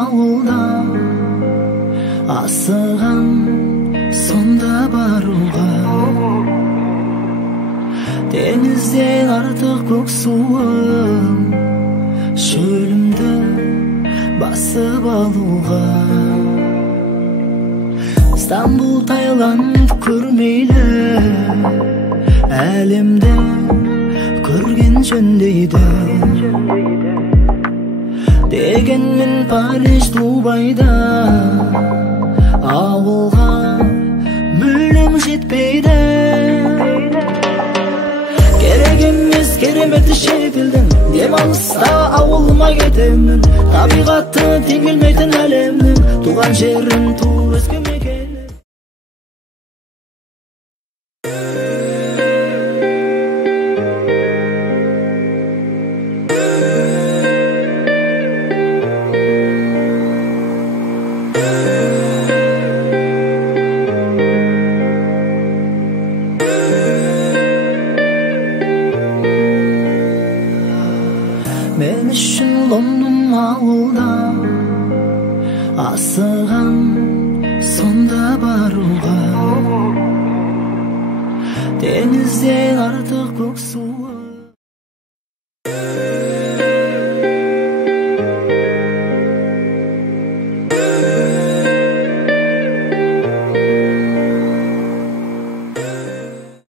ауылда, асыған сонда баруға. Denizden artık көк суым, шөлімді басып алуға. Стамбул, Таиланд көрмейлі, әлемді көрген жөн дейді. Дегенмен Париж, Дубайда ауылға мүлдем жетпейді. Керек емес кереметі шетелдің, демалыста ауылыма кетемін. Табиғаты тең келмейтін әлемнің, туған жерім туып өскен мекенім. Мен үшін Лондон ауылда, асыған сонда баруға. Denizden artık көк суы.